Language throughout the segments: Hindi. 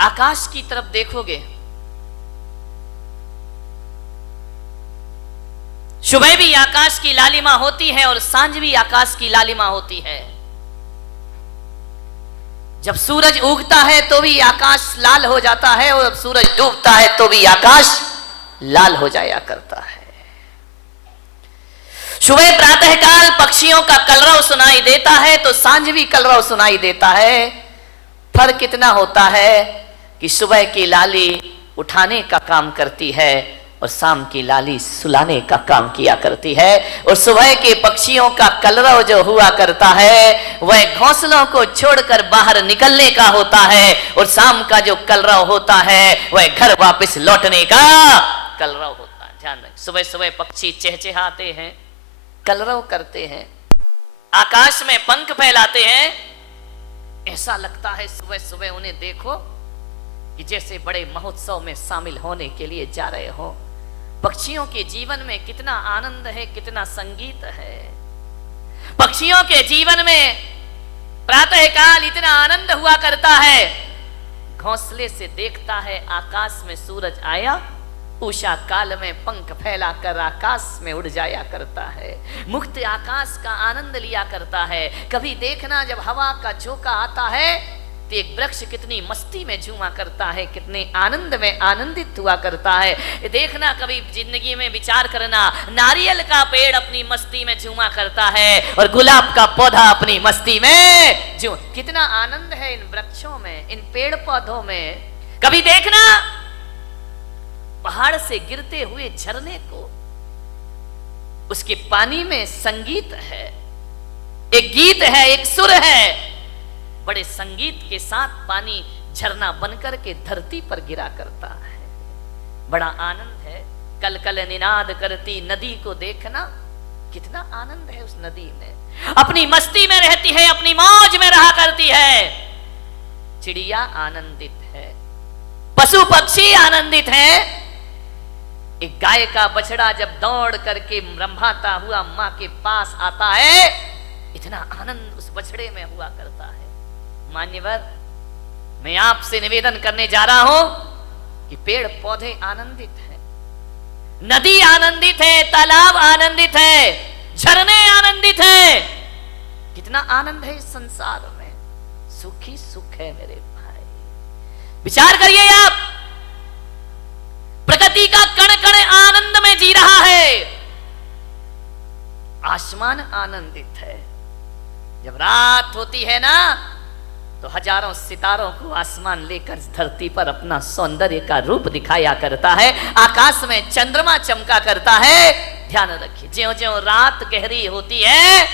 आकाश की तरफ देखोगे, सुबह भी आकाश की लालिमा होती है और सांझ भी आकाश की लालिमा होती है। जब सूरज उगता है तो भी आकाश लाल हो जाता है और जब सूरज डूबता है तो भी आकाश लाल हो जाया करता है। सुबह प्रातःकाल पक्षियों का कलरव सुनाई देता है तो सांझ भी कलरव सुनाई देता है। फर्क इतना होता है कि सुबह की लाली उठाने का काम करती है और शाम की लाली सुलाने का काम किया करती है। और सुबह के पक्षियों का कलरव जो हुआ करता है वह घोंसलों को छोड़कर बाहर निकलने का होता है और शाम का जो कलरव होता है वह घर वापस लौटने का कलरव होता है। ध्यान रखें, सुबह सुबह पक्षी चहचहाते हैं, कलरव करते हैं, आकाश में पंख फैलाते हैं। ऐसा लगता है सुबह सुबह उन्हें देखो कि जैसे बड़े महोत्सव में शामिल होने के लिए जा रहे हो। पक्षियों के जीवन में कितना आनंद है, कितना संगीत है। पक्षियों के जीवन में प्रातःकाल इतना आनंद हुआ करता है। घोंसले से देखता है आकाश में सूरज आया, उषा काल में पंख फैलाकर आकाश में उड़ जाया करता है, मुक्त आकाश का आनंद लिया करता है। कभी देखना जब हवा का झोंका आता है तो एक वृक्ष कितनी मस्ती में झूमा करता है, कितने आनंद में आनंदित हुआ करता है। देखना कभी जिंदगी में विचार करना, नारियल का पेड़ अपनी मस्ती में झूमा करता है और गुलाब का पौधा अपनी मस्ती में झूम। कितना आनंद है इन वृक्षों में, इन पेड़ पौधों में। कभी देखना पहाड़ से गिरते हुए झरने को, उसके पानी में संगीत है, एक गीत है, एक सुर है। बड़े संगीत के साथ पानी झरना बनकर के धरती पर गिरा करता है। बड़ा आनंद है। कल कल निनाद करती नदी को देखना, कितना आनंद है उस नदी में। अपनी मस्ती में रहती है, अपनी मौज में रहा करती है। चिड़िया आनंदित है, पशु पक्षी आनंदित है। एक गाय का बछड़ा जब दौड़ करके रंभाता हुआ मां के पास आता है, इतना आनंद उस बछड़े में हुआ करता है। मान्यवर, मैं आपसे निवेदन करने जा रहा हूं कि पेड़ पौधे आनंदित हैं, नदी आनंदित है, तालाब आनंदित है, झरने आनंदित हैं। कितना आनंद है इस संसार में। सुख ही सुख है मेरे भाई। विचार करिए आप, प्रकृति का कण कण आनंद में जी रहा है। आसमान आनंदित है। जब रात होती है ना तो हजारों सितारों को आसमान लेकर धरती पर अपना सौंदर्य का रूप दिखाया करता है। आकाश में चंद्रमा चमका करता है। ध्यान रखिए, ज्यों ज्यों रात गहरी होती है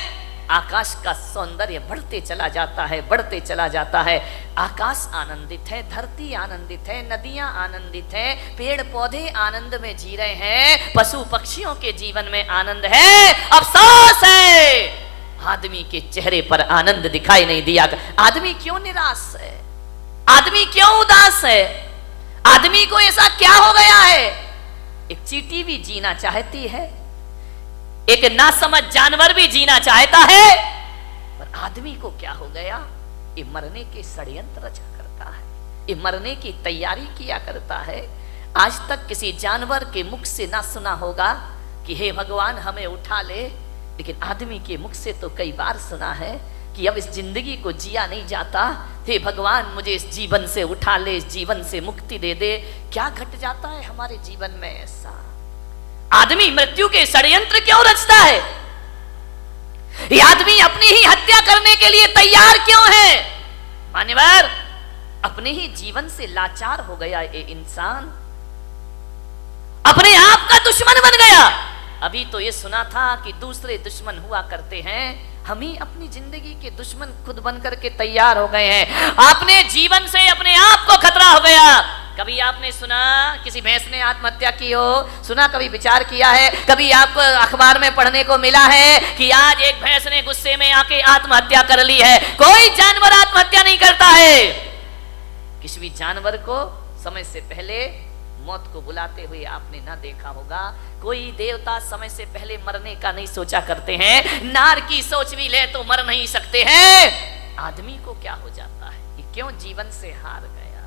आकाश का सौंदर्य बढ़ते चला जाता है, बढ़ते चला जाता है। आकाश आनंदित है, धरती आनंदित है, नदियां आनंदित है, पेड़ पौधे आनंद में जी रहे हैं, पशु पक्षियों के जीवन में आनंद है। अफसोस है आदमी के चेहरे पर आनंद दिखाई नहीं दिया। आदमी क्यों निराश है? आदमी क्यों उदास है? आदमी को ऐसा क्या हो गया है? एक चींटी भी जीना चाहती है, एक नासमझ जानवर भी जीना चाहता है, पर आदमी को क्या हो गया? ये मरने के षड्यंत्र रचा करता है, ये मरने की तैयारी किया करता है। आज तक किसी जानवर के मुख से ना सुना होगा कि हे भगवान हमें उठा ले, लेकिन आदमी के मुख से तो कई बार सुना है कि अब इस जिंदगी को जिया नहीं जाता, हे भगवान मुझे इस जीवन से उठा ले, इस जीवन से मुक्ति दे दे। क्या घट जाता है हमारे जीवन में ऐसा? आदमी मृत्यु के षड्यंत्र क्यों रचता है? ये आदमी अपनी ही हत्या करने के लिए तैयार क्यों है? मान्यवर, अपने ही जीवन से लाचार हो गया ये इंसान, अपने आप का दुश्मन बन गया। अभी तो ये सुना था कि दूसरे दुश्मन हुआ करते हैं, हम ही अपनी जिंदगी के दुश्मन खुद बनकर के तैयार हो गए हैं। आपने जीवन से अपने आप को खतरा हो गया। कभी आपने सुना किसी भैंस ने आत्महत्या की हो? सुना? कभी विचार किया है? कभी आप अखबार में पढ़ने को मिला है कि आज एक भैंस ने गुस्से में आके आत्महत्या कर ली है? कोई जानवर आत्महत्या नहीं करता है। किसी भी जानवर को समय से पहले मौत को बुलाते हुए आपने ना देखा होगा। कोई देवता समय से पहले मरने का नहीं सोचा करते हैं। नार की सोच भी ले तो मर नहीं सकते हैं। आदमी को क्या हो जाता है? ये क्यों जीवन से हार गया?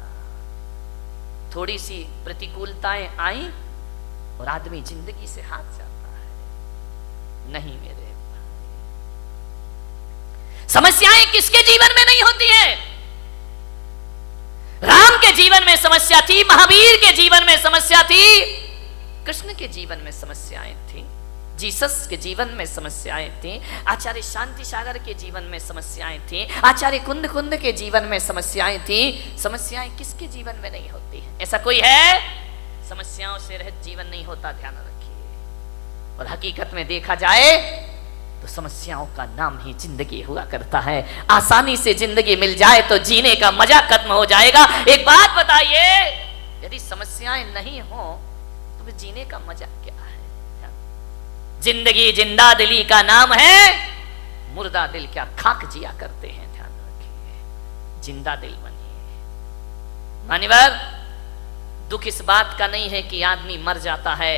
थोड़ी सी प्रतिकूलताएं आई और आदमी जिंदगी से हाथ जाता है। नहीं मेरे समस्याएं किसके जीवन में नहीं होती हैं? राम के जीवन में समस्या थी, महावीर के जीवन में समस्या थी, कृष्ण के जीवन में समस्याएं थी, जीसस के जीवन में समस्याएं थी, आचार्य शांति सागर के जीवन में समस्याएं थी, आचार्य कुंद कुंद के जीवन में समस्याएं थी। समस्याएं किसके जीवन में नहीं होती है? ऐसा कोई है? समस्याओं से रहित जीवन नहीं होता, ध्यान रखिए। और हकीकत में देखा जाए तो समस्याओं का नाम ही जिंदगी हुआ करता है। आसानी से जिंदगी मिल जाए तो जीने का मजा खत्म हो जाएगा। एक बात बताइए, यदि समस्याएं नहीं हो तो फिर जीने का मजा क्या है? जिंदगी जिंदा दिली का नाम है, मुर्दा दिल क्या खाक जिया करते हैं। ध्यान रखिए, जिंदा दिल बनिए। मान्यवर, दुख इस बात का नहीं है कि आदमी मर जाता है,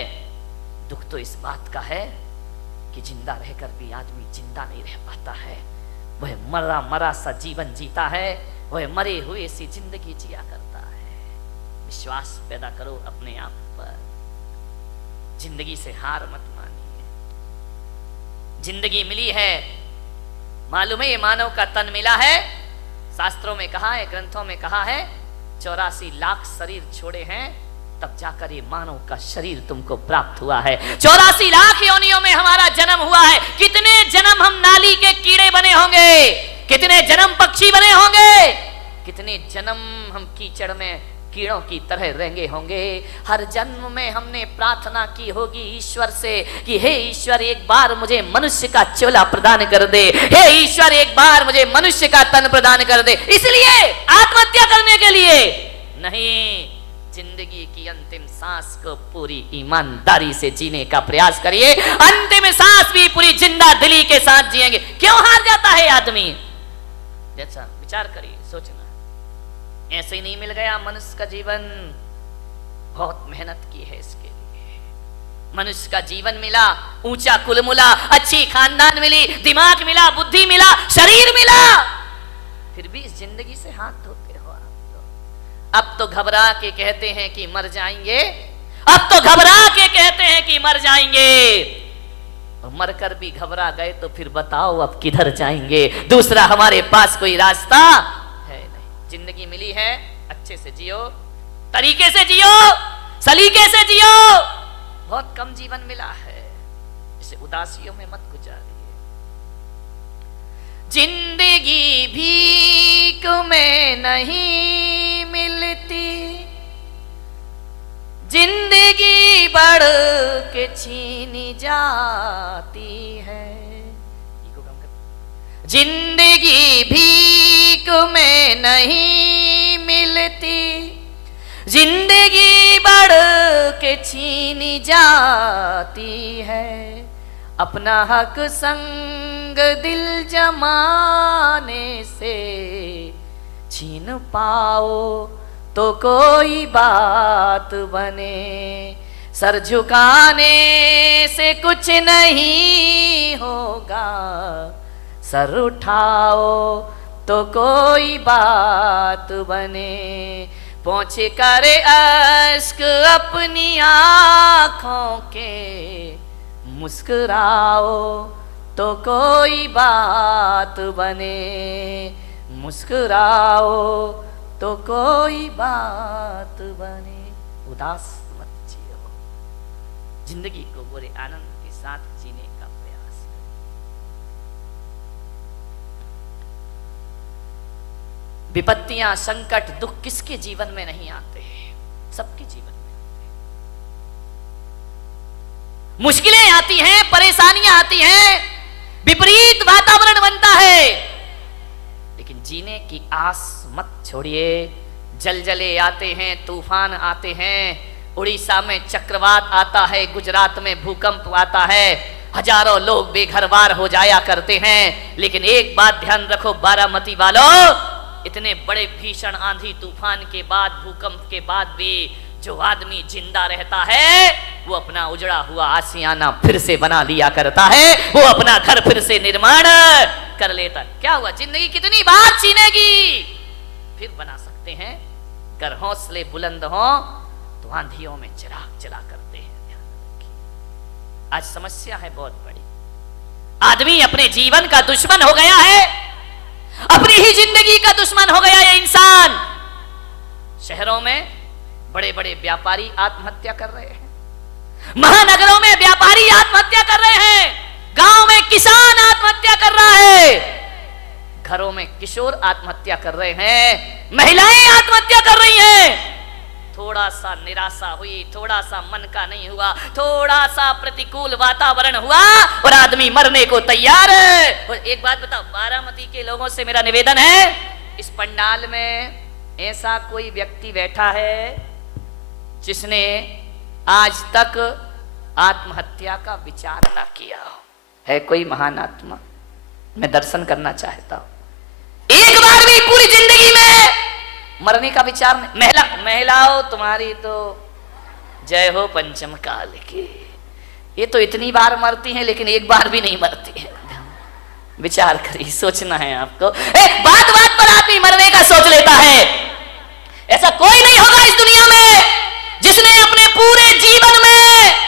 दुख तो इस बात का है कि जिंदा रहकर भी आदमी जिंदा नहीं रह पाता है। वह मरा मरा सा जीवन जीता है, वह मरे हुए सी जिंदगी जिया करता है। विश्वास पैदा करो अपने आप पर, जिंदगी से हार मत मानिए। जिंदगी मिली है, मालूम है ये मानव का तन मिला है। शास्त्रों में कहा है, ग्रंथों में कहा है, 84 लाख शरीर छोड़े हैं तब जाकर ये मानव का शरीर तुमको प्राप्त हुआ है। 84 लाख योनियों में हमारा जन्म हुआ है। कितने जन्म हम नाली के कीड़े बने होंगे, कितने जन्म पक्षी बने होंगे, कितने जन्म हम कीचड़ में कीड़ों की तरह रेंगे होंगे। हर जन्म में हमने प्रार्थना की होगी ईश्वर से कि हे ईश्वर, एक बार मुझे मनुष्य का चोला प्रदान कर दे, हे ईश्वर एक बार मुझे मनुष्य का तन प्रदान कर दे। इसलिए आत्महत्या करने के लिए नहीं, जिंदगी की अंतिम सांस को पूरी ईमानदारी से जीने का प्रयास करिए। अंतिम सांस भी पूरी जिंदा दिली के साथ जिएंगे। क्यों हार जाता है आदमी? जैसा विचार करिए, सोचना। ऐसे ही नहीं मिल गया मनुष्य का जीवन, बहुत मेहनत की है इसके लिए। मनुष्य का जीवन मिला, ऊंचा कुल मिला, अच्छी खानदान मिली, दिमाग मिला, बुद्धि मिला, शरीर मिला, फिर भी इस जिंदगी से हाथ धोते हो आप लोग। अब तो घबरा के कहते हैं कि मर जाएंगे, अब तो घबरा के कहते हैं कि मर जाएंगे। और मरकर भी घबरा गए तो फिर बताओ अब किधर जाएंगे? दूसरा हमारे पास कोई रास्ता है नहीं। जिंदगी मिली है, अच्छे से जियो, तरीके से जियो, सलीके से जियो। बहुत कम जीवन मिला है, इसे उदासियों में मत गुजारिए। जिंदगी भीख में नहीं मिलती, जिंदगी बढ़ के छीनी जाती है। जिंदगी भीख में नहीं मिलती, जिंदगी बढ़ के छीनी जाती है। अपना हक संग दिल जमाने से छीन पाओ तो कोई बात बने। सर झुकाने से कुछ नहीं होगा, सर उठाओ तो कोई बात बने। पोंछ करे अश्क अपनी आंखों के, मुस्कुराओ तो कोई बात बने। मुस्कुराओ तो कोई बात बने। उदास मत जियो, जिंदगी को बड़े आनंद के साथ जीने का प्रयास करो। विपत्तियां, संकट, दुख किसके जीवन में नहीं आते? सबके जीवन में आते हैं। मुश्किलें आती हैं, परेशानियां आती हैं, विपरीत वातावरण बनता है, लेकिन जीने की आस मत छोड़िए। जलजले आते हैं, तूफान आते हैं, उड़ीसा में चक्रवात आता है, गुजरात में भूकंप आता है, हजारों लोग बेघरबार हो जाया करते हैं। लेकिन एक बात ध्यान रखो बारामती वालों, इतने बड़े भीषण आंधी तूफान के बाद, भूकंप के बाद भी जो आदमी जिंदा रहता है वो अपना उजड़ा हुआ आशियाना फिर से बना लिया करता है, वो अपना घर फिर से निर्माण कर लेता। क्या हुआ? जिंदगी कितनी बार छीनेगी, फिर बना सकते हैं अगर हौसले बुलंद हो तो आंधियों में चिराग जला करते हैं। ध्यान रखिए, आज समस्या है बहुत बड़ी। आदमी अपने जीवन का दुश्मन हो गया है, अपनी ही जिंदगी का दुश्मन हो गया ये इंसान। शहरों में बड़े बड़े व्यापारी आत्महत्या कर रहे हैं, महानगरों में व्यापारी आत्महत्या कर रहे हैं, गांव में किसान आत्महत्या कर रहा है, घरों में किशोर आत्महत्या कर रहे हैं, महिलाएं आत्महत्या कर रही हैं। थोड़ा सा निराशा हुई, थोड़ा सा मन का नहीं हुआ, थोड़ा सा प्रतिकूल वातावरण हुआ और आदमी मरने को तैयार है। और एक बात बताओ, बारामती के लोगों से मेरा निवेदन है, इस पंडाल में ऐसा कोई व्यक्ति बैठा है जिसने आज तक आत्महत्या का विचार ना किया हो? है कोई महान आत्मा? मैं दर्शन करना चाहता हूं। एक बार भी पूरी जिंदगी में मरने का विचार नहीं। महिलाओं तुम्हारी तो जय हो पंचम काल की, ये तो इतनी बार मरती हैं लेकिन एक बार भी नहीं मरती है। विचार करिए, सोचना है आपको। बात बात पर आदमी मरने का सोच लेता है। ऐसा कोई नहीं होगा इस दुनिया में जिसने अपने पूरे जीवन में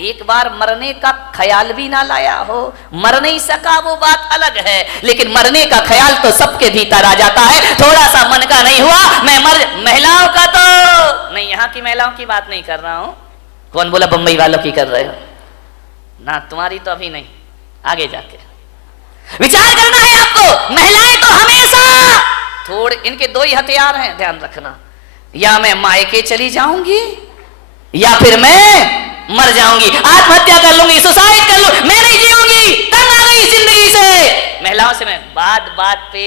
एक बार मरने का ख्याल भी ना लाया हो। मर नहीं सका वो बात अलग है, लेकिन मरने का ख्याल तो सबके भीतर आ जाता है। थोड़ा सा मन का नहीं हुआ, मैं मर। महिलाओं का तो नहीं, यहाँ की महिलाओं की बात नहीं कर रहा हूं। कौन बोला बंबई वालों की कर रहे हो ना? तुम्हारी तो अभी नहीं, आगे जाके विचार करना है आपको। महिलाएं तो हमेशा थोड़े, इनके दो ही हथियार हैं, ध्यान रखना। या मैं मायके चली जाऊंगी या फिर मैं मर जाऊंगी, आत्महत्या कर लूंगी, सुसाइड कर लूं, मैं नहीं जीऊंगी, तंग आ गई जिंदगी से। महिलाओं से मैं बात बात पे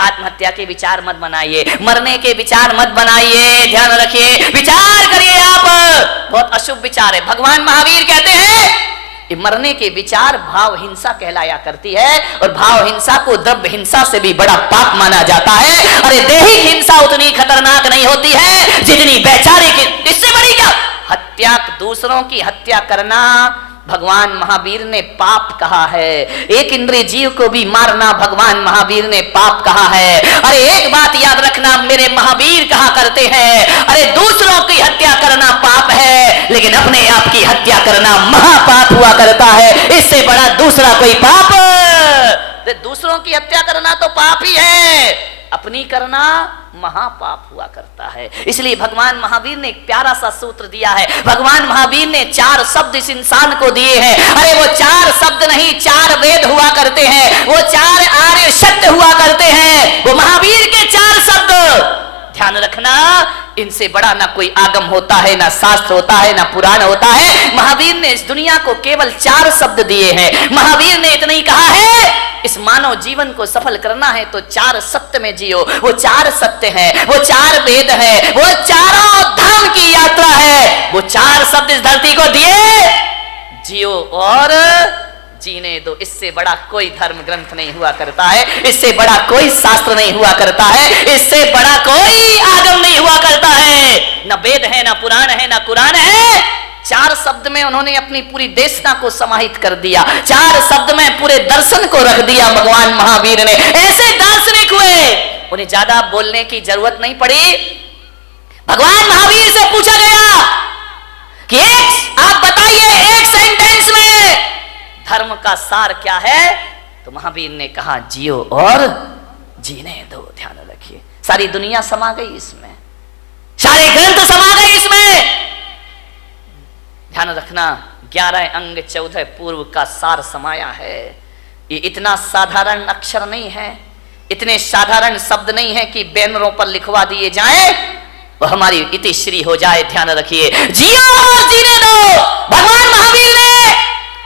आत्महत्या के विचार मत बनाइए, मरने के विचार मत बनाइए। ध्यान रखिए, विचार करिए आप, बहुत अशुभ विचार है। भगवान महावीर कहते हैं कि मरने के विचार भाव हिंसा कहलाया करती है, और भाव हिंसा को द्रव्य हिंसा से भी बड़ा पाप माना जाता है। अरे दैहिक हिंसा उतनी खतरनाक नहीं होती है जितनी वैचारिक। इससे बड़ी क्या हत्या, दूसरों की हत्या करना भगवान महावीर ने पाप कहा है। एक इंद्रिय जीव को भी मारना भगवान महावीर ने पाप कहा है। अरे एक बात याद रखना, मेरे महावीर कहा करते हैं, अरे दूसरों की हत्या करना पाप है, लेकिन अपने आप की हत्या करना महापाप हुआ करता है। इससे बड़ा दूसरा कोई पाप? दूसरों की हत्या करना तो पाप ही है, अपनी करना महापाप हुआ करता है। इसलिए भगवान महावीर ने एक प्यारा सा सूत्र दिया है। भगवान महावीर ने 4 शब्द इस इंसान को दिए हैं। अरे वो 4 शब्द नहीं, 4 वेद हुआ करते हैं, वो 4 आर्य सत्य हुआ करते हैं, वो महावीर के 4 शब्द। ध्यान रखना, इनसे बड़ा ना कोई आगम होता है, ना शास्त्र होता है, ना पुराण होता है। महावीर ने इस दुनिया को केवल 4 शब्द दिए हैं। महावीर ने इतना ही कहा है, इस मानव जीवन को सफल करना है तो 4 सत्य में जियो। वो 4 सत्य है, वो 4 वेद है, वो चारों धाम की यात्रा है। वो 4 शब्द इस धरती को दिए, जियो और जीने दो। इससे बड़ा कोई धर्म ग्रंथ नहीं हुआ करता है, इससे बड़ा कोई शास्त्र नहीं हुआ करता है, इससे बड़ा कोई आगम नहीं हुआ करता है। न वेद है, न पुराण है, न कुरान है। 4 शब्द में उन्होंने अपनी पूरी देशना को समाहित कर दिया। 4 शब्द में पूरे दर्शन को रख दिया भगवान महावीर ने। ऐसे दार्शनिक हुए, उन्हें ज्यादा बोलने की जरूरत नहीं पड़ी। भगवान महावीर से पूछा गया कि आप बताइए एक सेंटेंस में धर्म का सार क्या है? तो महावीर ने कहा, जियो और जीने दो। ध्यान रखिए, सारी दुनिया समा गई इसमें, सारे ग्रंथ समा गए इसमें। ध्यान रखना, 11 अंग 14 पूर्व का सार समाया है। ये इतना साधारण अक्षर नहीं है, इतने साधारण शब्द नहीं है कि बैनरों पर लिखवा दिए जाएं और हमारी इतिश्री हो जाए। ध्यान रखिए, जियो और जीने दो। भगवान महावीर ने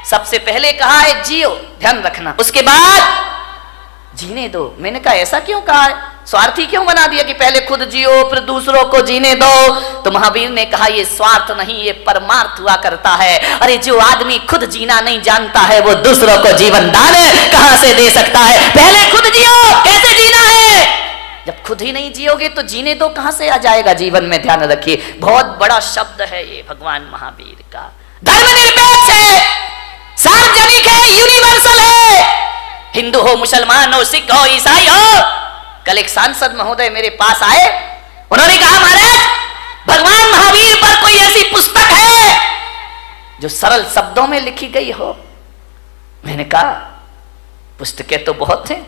सबसे पहले कहा है जियो, ध्यान रखना, उसके बाद जीने दो। मैंने कहा ऐसा क्यों कहा है? स्वार्थी क्यों बना दिया कि पहले खुद जियो फिर दूसरों को जीने दो? तो महावीर ने कहा ये स्वार्थ नहीं, ये परमार्थ हुआ करता है। अरे जो आदमी खुद जीना नहीं जानता है वो दूसरों को जीवन दान कहां से दे सकता है? पहले खुद जियो, कैसे जीना है? जब खुद ही नहीं जियोगे तो जीने दो कहां से आ जाएगा जीवन में? ध्यान रखिए, बहुत बड़ा शब्द है ये भगवान महावीर का। धर्मनिरपेक्ष है, सार्वजनिक है, यूनिवर्सल है। हिंदू हो, मुसलमान हो, सिख हो, ईसाई हो। कल एक सांसद महोदय मेरे पास आए उन्होंने कहा महाराज भगवान महावीर पर कोई ऐसी पुस्तक है जो सरल शब्दों में लिखी गई हो? मैंने कहा पुस्तकें तो बहुत हैं,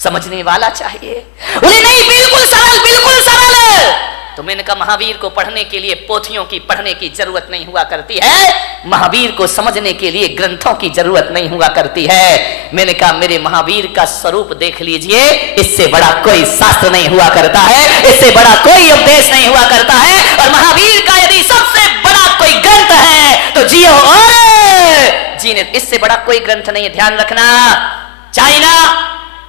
समझने वाला चाहिए। बोले नहीं, बिल्कुल सरल, बिल्कुल सरल। तो मैंने कहा महावीर को पढ़ने के लिए पोथियों की पढ़ने की जरूरत नहीं हुआ करती है, महावीर को समझने के लिए ग्रंथों की जरूरत नहीं हुआ करती है। मैंने कहा मेरे महावीर का स्वरूप देख लीजिए, इससे बड़ा कोई शास्त्र नहीं हुआ करता है, इससे बड़ा कोई उपदेश नहीं हुआ करता है। और महावीर का यदि सबसे बड़ा कोई ग्रंथ है तो जियो और जीने, इससे बड़ा कोई ग्रंथ नहीं है। ध्यान रखना, चाइना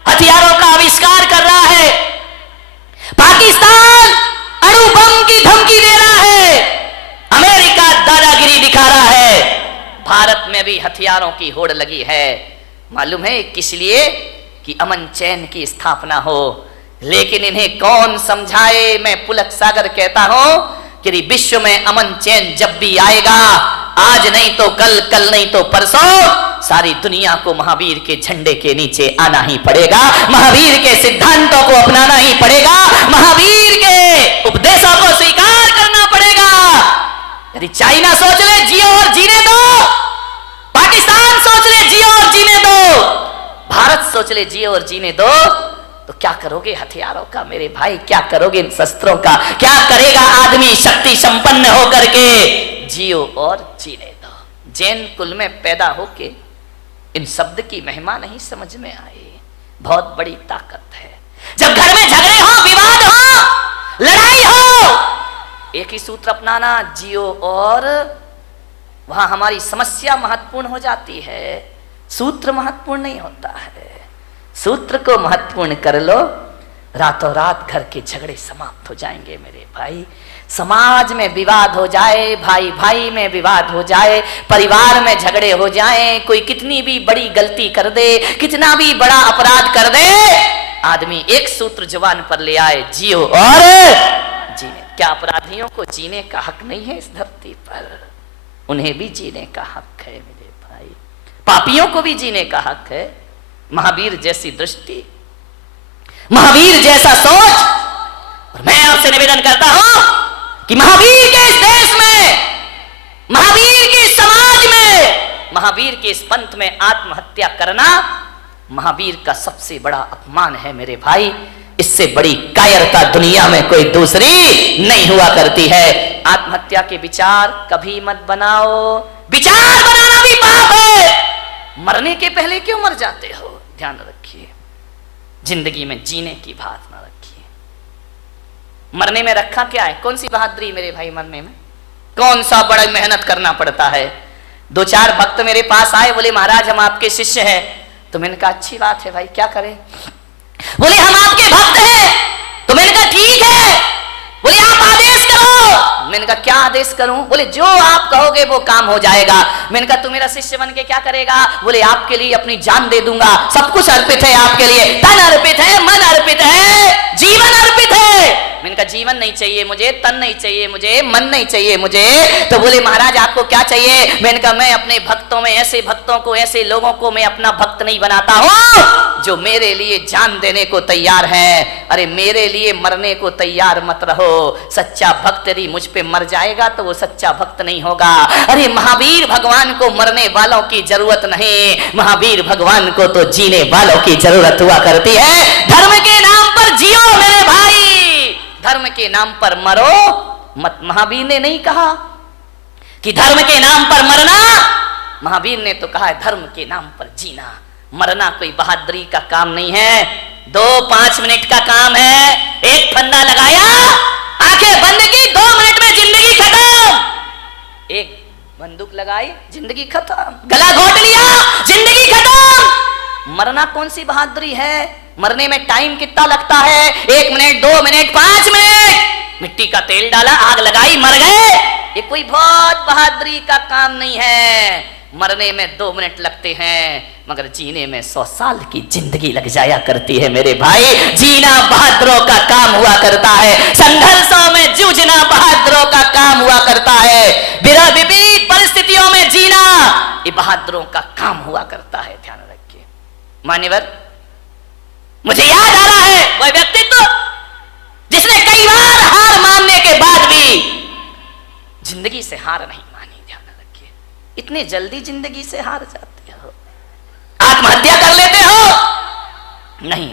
हथियारों का आविष्कार कर रहा है, पाकिस्तान अणु बम की धमकी दे रहा है, अमेरिका दादागिरी दिखा रहा है, भारत में भी हथियारों की होड़ लगी है। मालूम है किस लिए? कि अमन चैन की स्थापना हो। लेकिन इन्हें कौन समझाए? मैं पुलक सागर कहता हूं कि विश्व में अमन चैन जब भी आएगा, आज नहीं तो कल, कल नहीं तो परसों, सारी दुनिया को महावीर के झंडे के नीचे आना ही पड़ेगा, महावीर के सिद्धांतों को अपनाना ही पड़ेगा, महावीर के उपदेशों को स्वीकार करना पड़ेगा। यदि चाइना सोच ले जियो और जीने दो, पाकिस्तान सोच ले जियो और जीने दो, भारत सोच ले जियो और जीने दो, तो क्या करोगे हथियारों का मेरे भाई? क्या करोगे इन शस्त्रों का? क्या करेगा आदमी शक्ति संपन्न होकर के? जियो और जीने दो। जैन कुल में पैदा होके इन शब्द की महिमा नहीं समझ में आई, बहुत बड़ी ताकत है। जब घर में झगड़े हो, विवाद हो, लड़ाई हो, एक ही सूत्र अपनाना, जियो और, वहां हमारी समस्या महत्वपूर्ण हो जाती है, सूत्र महत्वपूर्ण नहीं होता है। सूत्र को महत्वपूर्ण कर लो, रातों रात घर के झगड़े समाप्त हो जाएंगे मेरे भाई। समाज में विवाद हो जाए, भाई भाई में विवाद हो जाए, परिवार में झगड़े हो जाए, कोई कितनी भी बड़ी गलती कर दे, कितना भी बड़ा अपराध कर दे, आदमी एक सूत्र जुबान पर ले आए, जियो और जीने। क्या अपराधियों को जीने का हक नहीं है इस धरती पर? उन्हें भी जीने का हक है मेरे भाई, पापियों को भी जीने का हक है। महावीर जैसी दृष्टि, महावीर जैसा सोच। और मैं आपसे निवेदन करता हूं कि महावीर के इस देश में, महावीर के इस समाज में, महावीर के इस पंथ में आत्महत्या करना महावीर का सबसे बड़ा अपमान है मेरे भाई। इससे बड़ी कायरता दुनिया में कोई दूसरी नहीं हुआ करती है। आत्महत्या के विचार कभी मत बनाओ, विचार बनाना भी पाप है। मरने के पहले क्यों मर जाते हो? ध्यान रखिए, जिंदगी में जीने की बात ना रखिए। मरने में रखा क्या है? कौन सी बहादुरी मेरे भाई मरने में? कौन सा बड़ा मेहनत करना पड़ता है। दो चार भक्त मेरे पास आए, बोले महाराज हम आपके शिष्य हैं। तो मैंने कहा अच्छी बात है भाई, क्या करें? बोले हम आपके भक्त हैं। तो मैंने कहा ठीक है। बोले आप आदेश करो। मैंने कहा क्या आदेश करूं? बोले जो आप कहोगे वो काम हो जाएगा। मैंने कहा तू मेरा शिष्य बन के क्या करेगा? बोले आपके लिए अपनी जान दे दूंगा, सब कुछ अर्पित है आपके लिए, तन अर्पित है, मन अर्पित है, जीवन अर्पित है। मैंने कहा जीवन नहीं चाहिए मुझे, तन नहीं चाहिए मुझे, मन नहीं चाहिए मुझे। तो बोले महाराज आपको क्या चाहिए? मैंने कहा मैं अपने भक्तों में, ऐसे भक्तों को, ऐसे लोगों को मैं अपना भक्त नहीं बनाता हूं जो मेरे लिए जान देने को तैयार है। अरे मेरे लिए मरने को तैयार मत रहो। सच्चा भक्त यदि मुझ पे मर जाएगा तो वो सच्चा भक्त नहीं होगा। अरे महावीर भगवान को मरने वालों की जरूरत नहीं, महावीर भगवान को तो जीने वालों की जरूरत हुआ करती है। धर्म के नाम पर जियो मेरे भाई, धर्म के नाम पर मरो मत। महावीर ने नहीं कहा कि धर्म के नाम पर मरना, महावीर ने तो कहा है धर्म के नाम पर जीना। मरना कोई बहादुरी का काम नहीं है, 2-5 मिनट का काम है। एक फंदा लगाया, आंखें बंद की, 2 मिनट में जिंदगी खत्म। एक बंदूक लगाई, जिंदगी खत्म। गला घोट लिया, जिंदगी खत्म। मरना कौन सी बहादुरी है? मरने में टाइम कितना लगता है? 1 मिनट, 2 मिनट, 5 मिनट। मिट्टी का तेल डाला, आग लगाई, मर गए। ये कोई बहुत बहादुरी का काम नहीं है। मरने में 2 मिनट लगते हैं, मगर जीने में 100 साल की जिंदगी लग जाया करती है मेरे भाई। जीना बहादुरों का काम हुआ करता है, संघर्षों में जूझना बहादुरों का काम हुआ करता है, विपरीत परिस्थितियों में जीना ये बहादुरों का काम हुआ करता है। ध्यान रखिए मान्यवर, मुझे याद आ रहा है वह व्यक्तित्व जिसने कई बार हार जिंदगी से हार नहीं मानी, ध्यान रखिए। इतने जल्दी जिंदगी से हार जाते हो, आत्महत्या कर लेते हो? नहीं।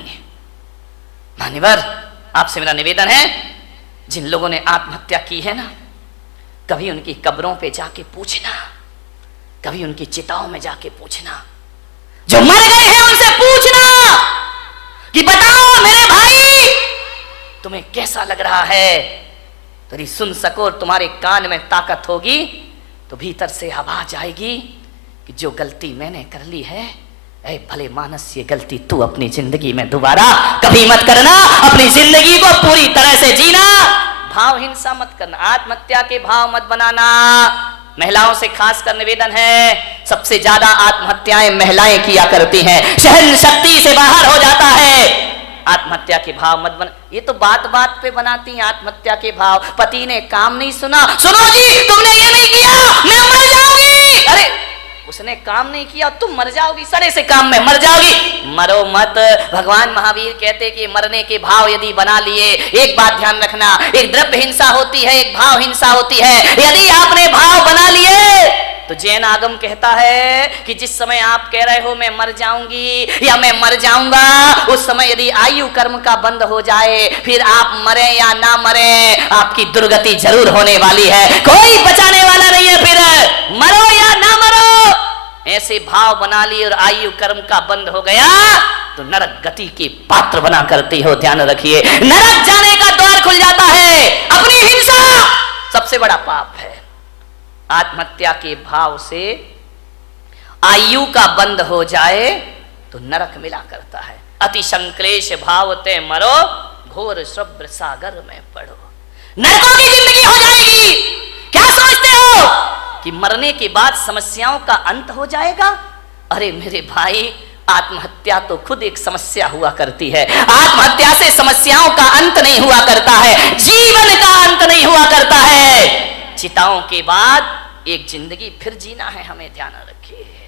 मान्यवर, आपसे मेरा निवेदन है, जिन लोगों ने आत्महत्या की है ना, कभी उनकी कब्रों पे जाके पूछना, कभी उनकी चिताओं में जाके पूछना, जो मर गए हैं उनसे पूछना कि बताओ मेरे भाई तुम्हें कैसा लग रहा है। यदि सुन सको और तुम्हारे कान में ताकत होगी तो भीतर से आवाज आएगी कि जो गलती मैंने कर ली है, ऐ भले मानस, ये गलती तू अपनी जिंदगी में दोबारा कभी मत करना। अपनी जिंदगी को पूरी तरह से जीना, भाव हिंसा मत करना, आत्महत्या के भाव मत बनाना। महिलाओं से खास कर निवेदन है, सबसे ज्यादा आत्महत्याएं महिलाएं किया करती हैं, सहन शक्ति से बाहर हो जाता है। आत्महत्या के भाव मत बना। ये तो बात बात पे बनाती हैं आत्महत्या के भाव। पति ने काम नहीं सुना, सुनो जी तुमने ये नहीं किया मैं मर जाऊंगी। अरे उसने काम नहीं किया, तुम मर जाओगी, सड़े से काम में मर जाओगी। मरो मत। भगवान महावीर कहते कि मरने के भाव यदि बना लिए, एक बात ध्यान रखना, एक द्रव्य हिंसा होती है, एक भाव हिंसा होती है। यदि आपने भाव बना लिए तो जैन आगम कहता है कि जिस समय आप कह रहे हो मैं मर जाऊंगी या मैं मर जाऊंगा, उस समय यदि आयु कर्म का बंद हो जाए, फिर आप मरे या ना मरे, आपकी दुर्गति जरूर होने वाली है। कोई बचाने वाला नहीं है। फिर मरो या ना मरो, ऐसे भाव बना लिए और आयु कर्म का बंद हो गया तो नरक गति के पात्र बना करती हो। ध्यान रखिए, नरक जाने का द्वार खुल जाता है। अपनी हिंसा सबसे बड़ा पाप है। आत्महत्या के भाव से आयु का बंद हो जाए तो नरक मिला करता है। अति संक्लेश भाव ते मरो, घोर शुभ्र सागर में पड़ो, नरकों की जिंदगी हो जाएगी। क्या समझते हो कि मरने के बाद समस्याओं का अंत हो जाएगा? अरे मेरे भाई, आत्महत्या तो खुद एक समस्या हुआ करती है। आत्महत्या से समस्याओं का अंत नहीं हुआ करता है, जीवन का अंत नहीं हुआ करता है। चिताओं के बाद एक जिंदगी फिर जीना है, हमें ध्यान रखिए।